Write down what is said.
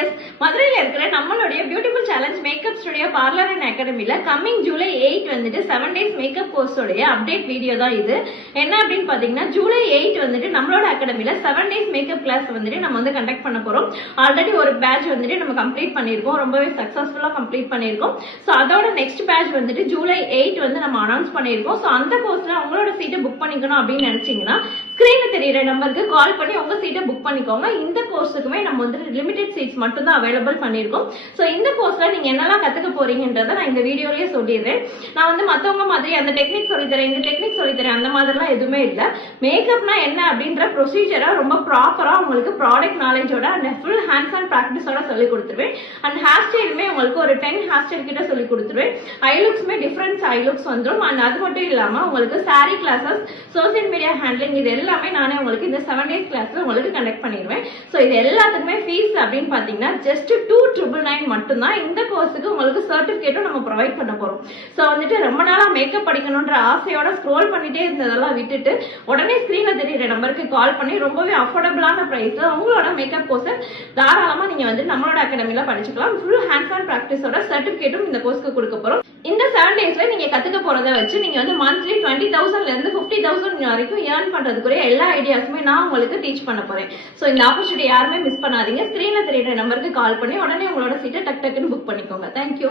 S, மதுரையில இருக்கிற நம்மளுடைய beautiful challenge makeup studio parlour and அகாடமில கம்மிங் ஜூலை 8 வந்துட்டு 7 days மேக்கப் கோர்ஸோடைய அப்டேட் வீடியோ தான் இது. என்ன அப்படின்னு பாத்தீங்கன்னா ஜூலை 8 வந்துட்டு நம்மளோட அகாடமில 7 days மேக்கப் கிளாஸ் வந்துட்டு நம்ம வந்து கண்டக்ட் பண்ண போறோம். ஆல்ரெடி ஒரு பேட்ச் வந்துட்டு நம்ம கம்ப்ளீட் பண்ணிருக்கோம், ரொம்பவே சக்சஸ்ஃபுல்லா கம்ப்ளீட் பண்ணிருக்கோம். ஸோ அதோட நெக்ஸ்ட் பேட்ச் வந்துட்டு ஜூலை 8 வந்து நம்ம அனௌன்ஸ் பண்ணிருக்கோம். ஸோ அந்த கோர்ஸ்ல உங்களோட சீட்டை புக் பண்ணிக்கணும் அப்படின்னு நினைச்சீங்கன்னா ஸ்கிரீன்ல தெரியுற நம்பருக்கு கால் பண்ணி உங்க சீட்டை புக் பண்ணிக்கோங்க. இந்த கோர்ஸுக்குமே நம்ம வந்து லிமிடெட் சீட்ஸ் மட்டும் தான் அவைலபிள் பண்ணிருக்கோம். ஸோ இந்த கோர்ஸ்ல நீங்க என்னெல்லாம் கத்துக்க போறீங்கன்றத நான் இந்த வீடியோலயே சொல்லிடுறேன். நான் வந்து மத்தவங்க மாதிரி அந்த டெக்னிக் சொல்லித்தரேன், இந்த டெக்னிக் சொல்லித்தரேன் அந்த மாதிரிலாம் எதுவுமே இல்லை. மேக்கப்னா என்ன அப்படின்ற ப்ரொசீஜரா ரொம்ப ப்ராப்பரா உங்களுக்கு ப்ராடக்ட் நாலேஜோட அண்ட் ஃபுல் ஹேண்ட்ஸ் ஆன் ப்ராக்டிஸோட சொல்லி கொடுத்துருவேன். அண்ட் ஹேர் ஸ்டைலுமே உங்களுக்கு ஒரு 10 ஹேர் ஸ்டைல் கிட்ட சொல்லி கொடுத்துருவேன். ஐ லுக்ஸ்மே டிஃப்ரெண்ட் ஐ லுக்ஸ் வந்துடும். அண்ட் அது மட்டும் இல்லாம உங்களுக்கு sorry classes, social media handling, இது எல்லாமே நானே உங்களுக்கு இந்த 7 days கிளாஸ்ல உங்களுக்கு கண்டக்ட் பண்ணிடுவேன். ஸோ இது எல்லாத்துக்குமே ஃபீஸ் அப்படின்னு பாத்தீங்கன்னா ஜஸ்ட் 2,999 மட்டும்தான். இந்த கோர்ஸுக்கு உங்களுக்கு சர்டிபிகேட்டும் நம்ம ப்ரொவைட் பண்ண போறோம். ஸோ வந்துட்டு ரொம்ப நாளா மேக்கப் படிக்கணும்ன்ற ஆசையோட ஸ்க்ரோல் பண்ணிட்டே இருந்ததெல்லாம் விட்டுட்டு உடனே ஸ்கிரீன்ல தெரியுற நம்பருக்கு கால் பண்ணி ரொம்பவே அஃபோர்டபுளான பிரைஸ்ல உங்களோட மேக்கப் கோர்ஸை தாராளமா நீங்க வந்து நம்மளோட அகாடமில படிச்சுக்கலாம். ஃபுல் ஹேண்ட்ஸ் ஆன் ப்ராக்டிஸோட சர்டிபிகேட்டும் இந்த கோர்ஸ்க்கு கொடுக்க போறோம். இந்த 7 daysல நீங்க கத்துக்க போறதை வச்சு நீங்க வந்து மந்த்லி 20,000ல இருந்து 50,000 வரைக்கும் ஏர்ன் பண்றதுக்குரிய எல்லா ஐடியாஸுமே நான் உங்களுக்கு டீச் பண்ண போறேன். சோ இந்த ஆப்பர்ச்சுனிட்டி யாருமே மிஸ் பண்ணாதீங்க. ஸ்கிரீன்ல தெரியுற நம்பருக்கு கால் பண்ணி உடனே உங்களோட சீட்டை டக் டக்குன்னு புக் பண்ணிக்கோங்க. தேங்க்யூ.